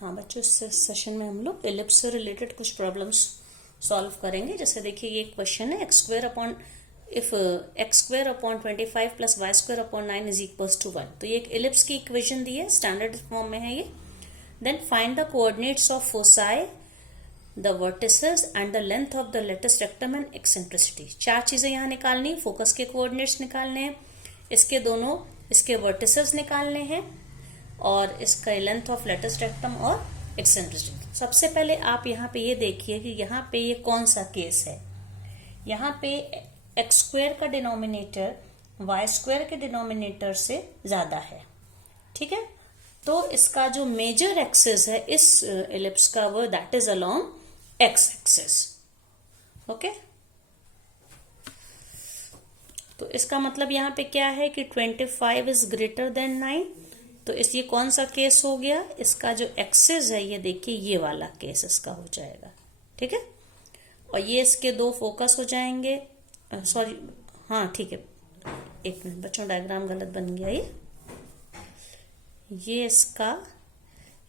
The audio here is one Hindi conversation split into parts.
हाँ बच्चों, इस सेशन में हम लोग एलिप्स से रिलेटेड कुछ प्रॉब्लम्स सॉल्व करेंगे। जैसे देखिए, ये क्वेश्चन है x square upon x square upon 25 plus y square upon 9 is equals to 1। तो ये एक एलिप्स की इक्वेशन दी है, स्टैंडर्ड फॉर्म में है ये। Then find the coordinates of foci, the vertices and the length of the latus rectum and eccentricity. चार चीजें यहाँ निकालनी है। फोकस के कोऑर्डिनेट्स निकालने हैं, इसके वर्टिसेस निकालने हैं, और इसका लेंथ ऑफ लेटेस्ट रेक्टम और एक्सेंट्रिसिटी। सबसे पहले आप यहाँ पे ये देखिए कि यहाँ पे ये कौन सा केस है। यहाँ पे एक्स स्क्वायर का डिनोमिनेटर वाई स्क्वायर के डिनोमिनेटर से ज्यादा है, ठीक है। तो इसका जो मेजर एक्सिस है इस एलिप्स का, वो that is along x axis, okay. तो इसका मतलब यहाँ पे क्या है कि 25 इज ग्रेटर देन 9। तो ये कौन सा केस हो गया, इसका जो एक्सिस है ये देखिए, ये वाला केस इसका हो जाएगा, ठीक है। और ये इसके दो फोकस हो जाएंगे, सॉरी हाँ ठीक है, एक मिनट बच्चों, डायग्राम गलत बन गया। ये इसका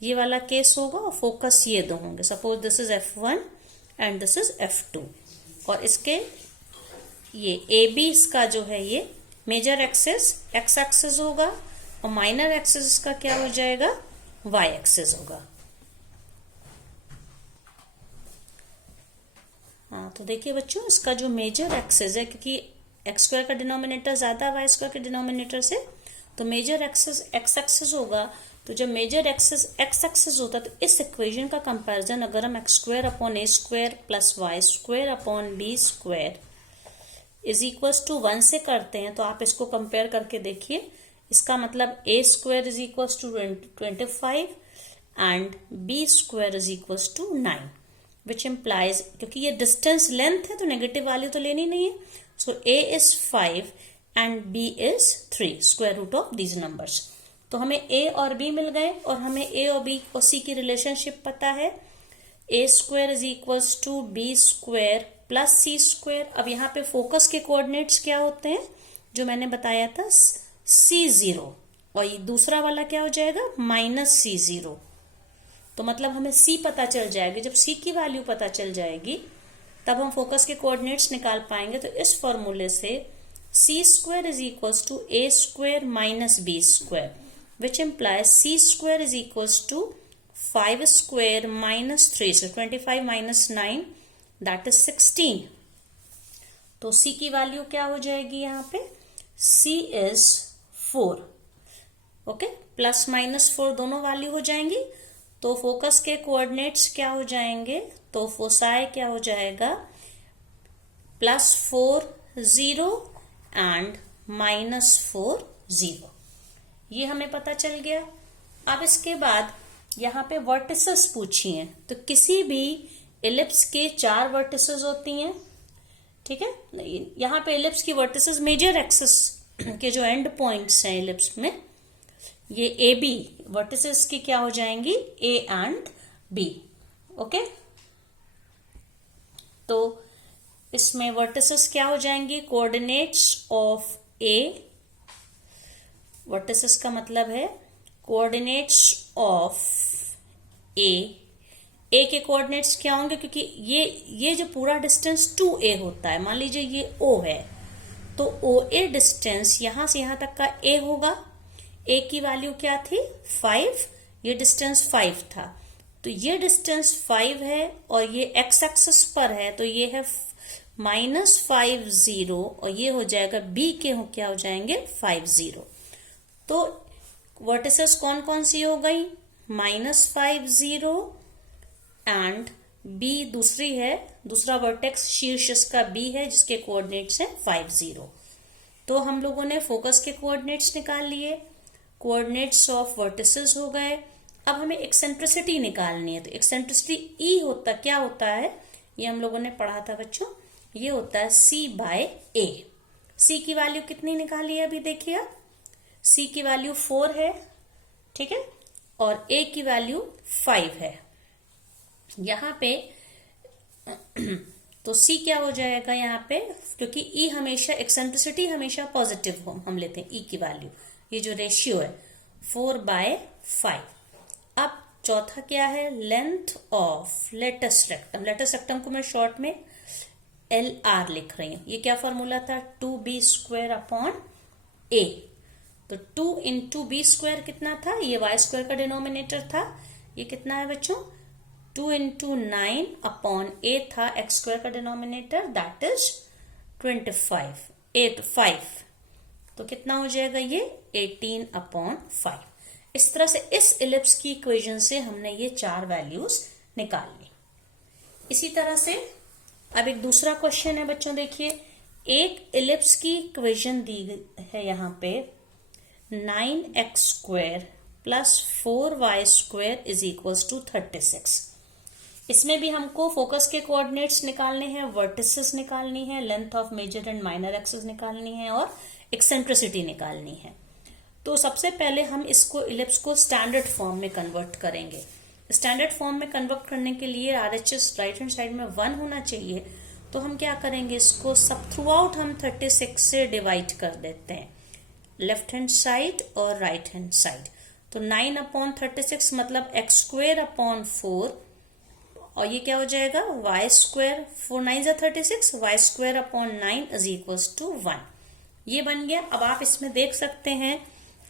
ये वाला केस होगा और फोकस ये दो होंगे। Suppose this is F1 and this is F2, और इसके ये AB इसका जो है ये मेजर एक्सिस एक्स एक्सिस होगा, और माइनर एक्सिस का क्या हो जाएगा, वाई एक्सिस होगा। हाँ तो देखिए बच्चों, इसका जो मेजर एक्सिस है, क्योंकि एक्स स्क्वायर का डिनोमिनेटर ज्यादा वाई स्क्वायर के डिनोमिनेटर से, तो मेजर एक्सिस एक्स एक्सिस होगा। तो जब मेजर एक्सिस एक्स एक्सिस होता है, तो इस इक्वेशन का कंपैरिजन अगर हम x square upon a square plus y square upon b square is equals to 1 से करते हैं, तो आप इसको कंपेयर करके देखिए। इसका मतलब A square is equals to 25 and B square is equals to 9, which implies, क्योंकि ये डिस्टेंस लेंथ है तो नेगेटिव वैल्यू तो लेनी नहीं है। So A is 5 and B is 3, square root of these numbers. तो हमें ए और बी मिल गए, और हमें ए और बी और सी की रिलेशनशिप पता है। A square is equals to B square plus C square. अब यहाँ पे फोकस के कोऑर्डिनेट्स क्या होते हैं, जो मैंने बताया था, C0, और ये दूसरा वाला क्या हो जाएगा, माइनस C0। तो मतलब हमें C पता चल जाएगी। जब C की वैल्यू पता चल जाएगी तब हम फोकस के कोऑर्डिनेट्स निकाल पाएंगे। तो इस फॉर्मूले से C square is equals to a square minus b square, which implies C square is equals to 5 square minus 3, so 25 माइनस 9 दैट इज 16। तो C की वैल्यू क्या हो जाएगी, यहाँ पे C is 4, okay, plus minus 4 दोनों वैल्यू हो जाएंगी। तो फोकस के कोऑर्डिनेट्स क्या हो जाएंगे, तो फोसाई क्या हो जाएगा, +4 0 एंड -4 0। ये हमें पता चल गया। अब इसके बाद यहाँ पे वर्टिसेस पूछी हैं। तो किसी भी एलिप्स के 4 वर्टिसेस होती हैं, ठीक है। यहाँ पे एलिप्स की वर्टिसेस मेजर एक्सिस के जो एंड पॉइंट्स हैं एलिप्स में, ये ए बी वर्टिसेस की क्या हो जाएंगी, ए एंड बी, ओके। तो इसमें वर्टिसेस क्या हो जाएंगी, कोऑर्डिनेट्स ऑफ ए, वर्टिसेस का मतलब है कोऑर्डिनेट्स ऑफ ए के कोऑर्डिनेट्स क्या होंगे, क्योंकि ये जो पूरा डिस्टेंस 2a होता है, मान लीजिए ये O है, तो OA डिस्टेंस यहां से यहां तक का A होगा। A की वैल्यू क्या थी, 5, ये डिस्टेंस 5 था। तो ये डिस्टेंस 5 है और ये एक्स एक्सिस पर है, तो ये है -5 0, और ये हो जाएगा B के क्या हो जाएंगे, 5 0। तो वर्टिसेस कौन कौन सी हो गई, -5 0 एंड B दूसरी है, दूसरा वर्टेक्स शीर्ष इसका B है, जिसके कोऑर्डिनेट्स हैं 5 0। तो हम लोगों ने फोकस के कोऑर्डिनेट्स निकाल लिए, कोऑर्डिनेट्स ऑफ वर्टिसेस हो गए। अब हमें एक्सेंट्रिसिटी निकालनी है। तो एक्सेंट्रिसिटी E क्या होता है, ये हम लोगों ने पढ़ा था बच्चों, ये होता है C/A। C की वैल्यू कितनी निकाली है, अभी देखिए आप, C की वैल्यू 4 है, ठीक है, और A की वैल्यू 5 है यहाँ पे। तो C क्या हो जाएगा यहाँ पे, क्योंकि E हमेशा एक्सेंट्रिसिटी हमेशा पॉजिटिव हम लेते हैं E की वैल्यू, ये जो रेशियो है 4/5। अब चौथा क्या है, length of latus rectum. Latus rectum को मैं शॉर्ट में LR लिख रही हूं। ये क्या फॉर्मूला था, 2b² अपॉन a। तो 2 इंटू b² कितना था, ये y² का डिनोमिनेटर था। ये कितना है बच्चों, 2 इंटू 9 अपॉन a था x² का डिनोमिनेटर, दैट इज 25 5। तो कितना हो जाएगा ये 18 अपॉन 5। इस तरह से इस इलिप्स की इक्वेशन से हमने ये 4 वैल्यूज निकाल ली। इसी तरह से अब एक दूसरा क्वेश्चन है बच्चों, देखिए एक इलिप्स की इक्वेशन दी है यहाँ पे 9x² plus 4y² is equals to 36। इसमें भी हमको फोकस के कोऑर्डिनेट्स निकालने हैं, वर्टिसेस निकालनी है, length of major and minor axis निकालनी है और एक्सेंट्रिसिटी निकालनी है। तो सबसे पहले हम इसको इलिप्स को स्टैंडर्ड फॉर्म में कन्वर्ट करेंगे। स्टैंडर्ड फॉर्म में कन्वर्ट करने के लिए RHS राइट हैंड साइड में 1 होना चाहिए। तो हम क्या करेंगे, इसको सब थ्रू आउट हम 36 से डिवाइड कर देते हैं, लेफ्ट हैंड साइड और राइट हैंड साइड। तो 9 अपॉन 36 मतलब x² अपॉन 4, और ये क्या हो जाएगा y², 4 9 36, y² upon 9 is equals to 1। ये बन गया। अब आप इसमें देख सकते हैं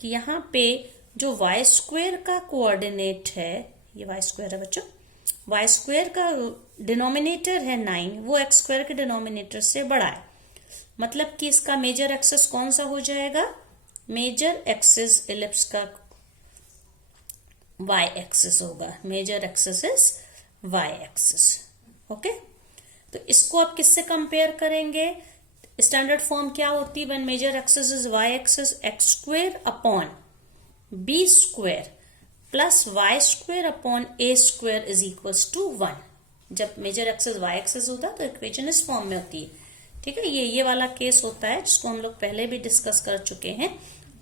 कि यहाँ पे जो y² का कोऑर्डिनेट है, ये y² है बच्चों, y² का डिनोमिनेटर है 9, वो x² के डिनोमिनेटर से बड़ा है। मतलब कि इसका मेजर एक्सिस कौन सा हो जाएगा, मेजर एक्सिस इलिप्स का y एक्सिस होगा, major axis is y axis. Okay, तो इसको आप किससे कंपेयर करेंगे, स्टैंडर्ड फॉर्म क्या होती है, when major axis is y axis x² upon b² plus y² upon a² is equals to 1। जब मेजर एक्सिस y एक्सिस होता है तो इक्वेशन इस फॉर्म में होती है। ठीक है, ये वाला केस होता है जिसको हम लोग पहले भी डिस्कस कर चुके हैं।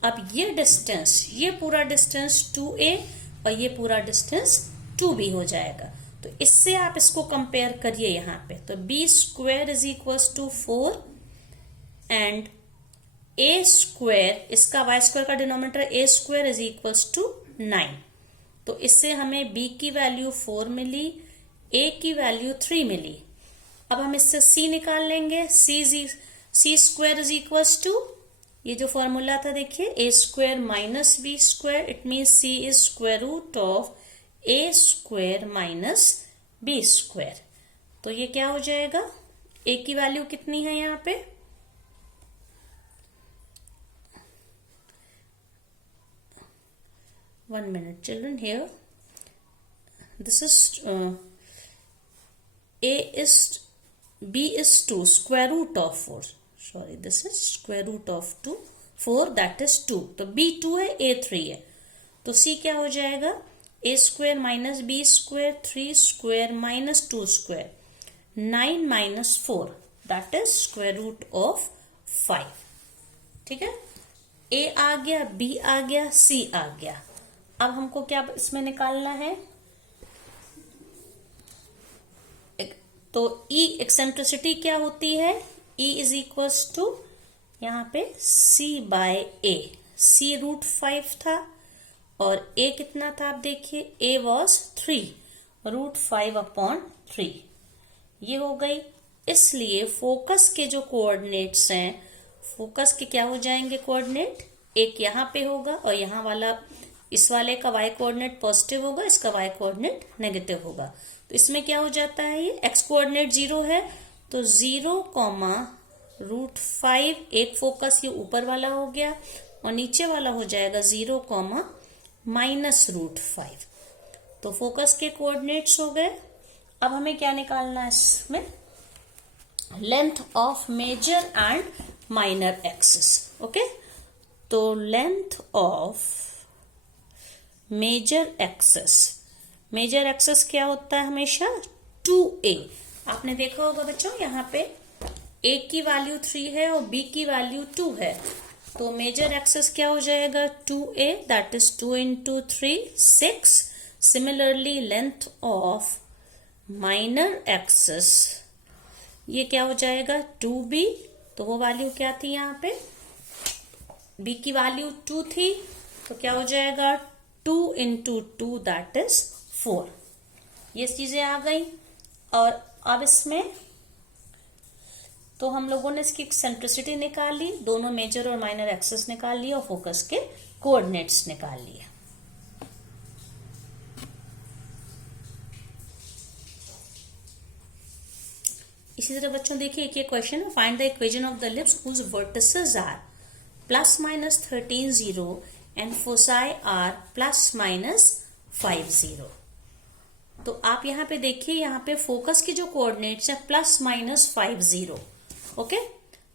अब ये डिस्टेंस, ये पूरा डिस्टेंस 2a और ये पूरा डिस्टेंस 2b हो जाएगा। तो इससे आप इसको कंपेयर करिए यहाँ पे, तो b² is equals to 4 and a², इसका y² का denominator a² is equals to 9। तो इससे हमें b की वैल्यू 4 मिली, a की वैल्यू 3 मिली। अब हम इससे c निकाल लेंगे, c² इज इक्वल्स टू, ये जो फॉर्मूला था देखिए a² minus b², it means c is square root of a² minus b²। तो ये क्या हो जाएगा, a की वैल्यू कितनी है यहाँ पे, one minute children, here this is b is 2 square root of 4, sorry this is square root of 2, 4 that is 2, तो b 2 है a 3 है। तो c क्या हो जाएगा, a² minus b², 3² minus 2², 9 minus 4 that is square root of 5। ठीक है, a आ गया, b आ गया, c आ गया। अब हमको क्या इसमें निकालना है, तो E एक्सेंट्रिसिटी क्या होती है, E इज इक्वल्स टू यहाँ पे C बाय A। C √5 था और A कितना था, आप देखिए A वॉज 3, √5 अपॉन 3 ये हो गई। इसलिए फोकस के जो कोऑर्डिनेट्स हैं, फोकस के क्या हो जाएंगे कोऑर्डिनेट, एक यहाँ पे होगा और यहाँ वाला, इस वाले का y कोऑर्डिनेट पॉजिटिव होगा, इसका y कोऑर्डिनेट नेगेटिव होगा। तो इसमें क्या हो जाता है, ये x कोऑर्डिनेट 0 है तो 0, √5, एक फोकस ये ऊपर वाला हो गया और नीचे वाला हो जाएगा 0, माइनस √5। तो फोकस के कोऑर्डिनेट्स हो गए। अब हमें क्या निकालना है इसमें, length of major and minor axis. Okay, तो length of major axis, major axis क्या होता है हमेशा 2a। आपने देखा होगा बच्चों यहाँ पे a की वैल्यू 3 है और b की वैल्यू 2 है, तो मेजर एक्सिस क्या हो जाएगा 2a, that is 2 into 3 6। Similarly length of minor axis ये क्या हो जाएगा 2b, तो वो वैल्यू क्या थी यहाँ पे, b की वैल्यू 2 थी तो क्या हो जाएगा 2 इंटू 2 दैट इज 4। ये चीजें आ गई। और अब इसमें तो हम लोगों ने इसकी एक्सेंट्रिसिटी निकाल ली, दोनों मेजर और माइनर एक्सिस निकाल लिए और फोकस के कोऑर्डिनेट्स निकाल लिए। इसी तरह बच्चों देखिए एक ये क्वेश्चन है, find the equation of the ellipse whose vertices are plus minus 13 0 and foci are plus minus 5 0। तो आप यहाँ पे देखिए, यहाँ पे फोकस की जो कोऑर्डिनेट्स है प्लस माइनस 5 0। ओके,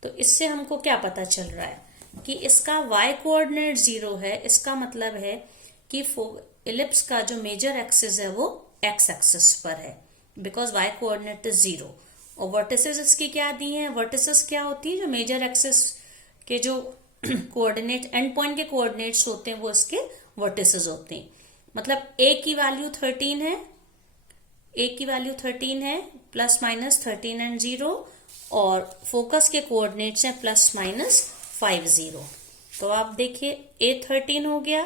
तो इससे हमको क्या पता चल रहा है कि इसका y कोऑर्डिनेट 0 है। इसका मतलब है कि इलिप्स का जो मेजर एक्सिस है वो x एक्सिस पर है, बिकॉज y कोऑर्डिनेट इज 0। और वर्टिसेस इसकी क्या दी है, वर्टिसेस क्या होती है, जो मेजर एक्सिस के जो कोऑर्डिनेट एंड पॉइंट के कोऑर्डिनेट्स होते हैं वो इसके वर्टिसेस होते हैं। मतलब a की वैल्यू 13 है, a की वैल्यू 13 है, प्लस माइनस 13 एंड 0, और फोकस के कोऑर्डिनेट्स हैं प्लस माइनस 5 0। तो आप देखिए a 13 हो गया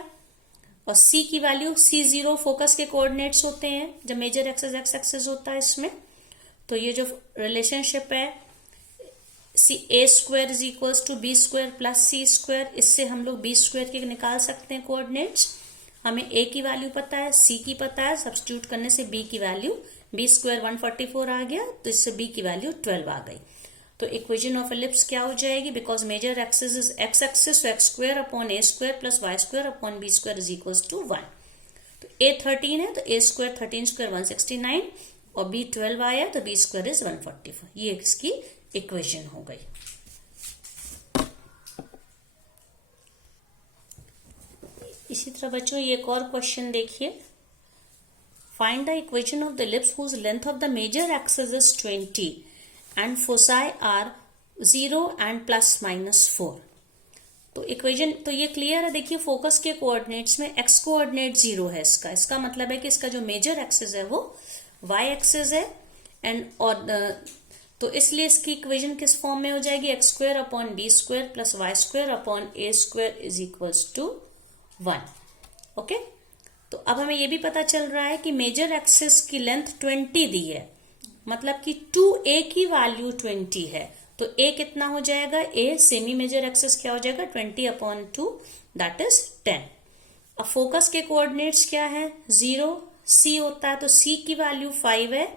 और c की वैल्यू c0 फोकस के कोऑर्डिनेट्स होते हैं जब मेजर एक्सिस x एक्सिस होता है इसमें। तो ये जो रिलेशनशिप है a square is equals to b square plus c square, इससे हम लोग b स्क्वायर के निकाल सकते हैं कोऑर्डिनेट्स। हमें a की वैल्यू पता है, c की पता है, सब्स्टिट्यूट करने से b की वैल्यू b स्क्वायर 144 आ गया, तो इससे b की वैल्यू 12 आ गई। तो इक्वेशन ऑफ एलिप्स क्या हो जाएगी, because major axis is x axis, तो x square upon a square plus y square upon b square is equals to 1। तो a 13 है तो a स्क्वायर 13 स्क्वायर 169 और b 12 आया तो b स्क्वायर इज 144। ये इसकी इक्वेशन हो गई। इसी तरह बच्चों ये एक और क्वेश्चन देखिए, find the equation of the ellipse whose length of the major axis is 20 and foci are 0 and plus minus 4। तो इक्वेशन तो ये क्लियर है। देखिए फोकस के कोऑर्डिनेट्स में x कोऑर्डिनेट 0 है, इसका मतलब है कि इसका जो मेजर एक्सिस है वो y एक्सिस है। एंड और तो इसलिए इसकी इक्वेशन किस फॉर्म में हो जाएगी, x square upon b square plus y square upon a square is equals to 1। Okay, तो अब हमें ये भी पता चल रहा है कि मेजर एक्सिस की लेंथ 20 दी है, मतलब कि 2a की वैल्यू 20 है। तो a कितना हो जाएगा, a सेमी मेजर एक्सिस क्या हो जाएगा 20 अपॉन 2 दैट इज 10। अब फोकस के कोऑर्डिनेट्स क्या है, 0 c होता है, तो c की वैल्यू 5 है,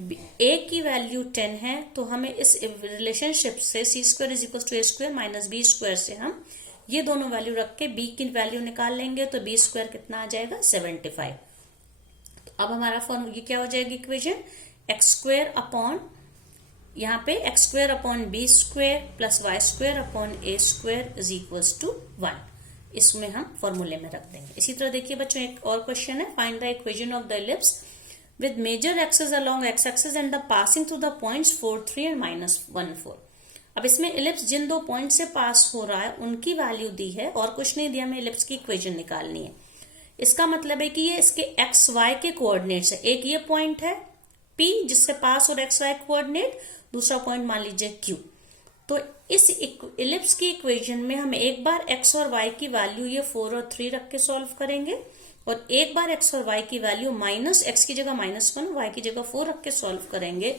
a की वैल्यू 10 है। तो हमें इस रिलेशनशिप से c square is equal to a square minus b square से हम ये दोनों वैल्यू रख के b की वैल्यू निकाल लेंगे, तो b स्क्वायर कितना आ जाएगा 75। तो अब हमारा फॉर्मूला ये क्या हो जाएगी इक्वेशन, एक्स स्क्वायर अपॉन यहाँ पे x square upon b square plus y square upon a square is equals to 1। इसमें हम फॉर्मूले में रख देंगे। इसी तरह देखिए बच्चों एक और क्वेश्चन है, find the equation of the ellipse with major axis along x axis and the passing through the points 4 3 and minus 1 4। अब इसमें एलिप्स जिन दो पॉइंट से पास हो रहा है उनकी वैल्यू दी है और कुछ नहीं दिया, हमें एलिप्स की इक्वेशन निकालनी है। इसका मतलब है कि ये इसके एक्स वाई के कोऑर्डिनेट्स है। एक ये पॉइंट है P जिससे पास और एक्स वाई कोऑर्डिनेट, दूसरा पॉइंट मान लीजिए Q। तो इस इलिप्स की इक्वेशन में हम एक बार x और y की वैल्यू ये 4 और 3 रख के सॉल्व करेंगे और एक बार x और y की वैल्यू माइनस x की जगह -1 y की जगह 4 रख के सॉल्व करेंगे,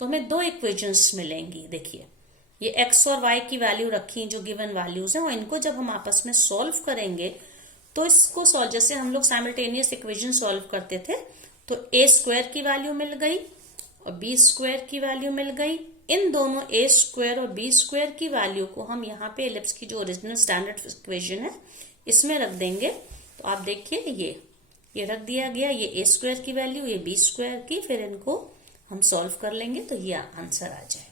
तो हमें दो इक्वेशंस मिलेंगी। देखिए ये x और y की वैल्यू रखी जो गिवन वैल्यूज हैं, और इनको जब हम आपस में सॉल्व करेंगे तो इसको सॉल्व, जैसे हम लोग साइमल्टेनियस इक्वेशन सॉल्व करते थे, तो a स्क्वायर की वैल्यू मिल गई और b स्क्वायर की वैल्यू मिल गई। इन दोनों a स्क्वायर और b स्क्वायर की वैल्यू को हम यहाँ पे एलिप्स की जो ओरिजिनल स्टैंडर्ड इक्वेशन है इसमें रख देंगे। तो आप देखिए ये रख दिया गया, ये a स्क्वायर की वैल्यू, ये b स्क्वायर की, फिर इनको हम सॉल्व कर लेंगे तो ये आंसर आ जाए।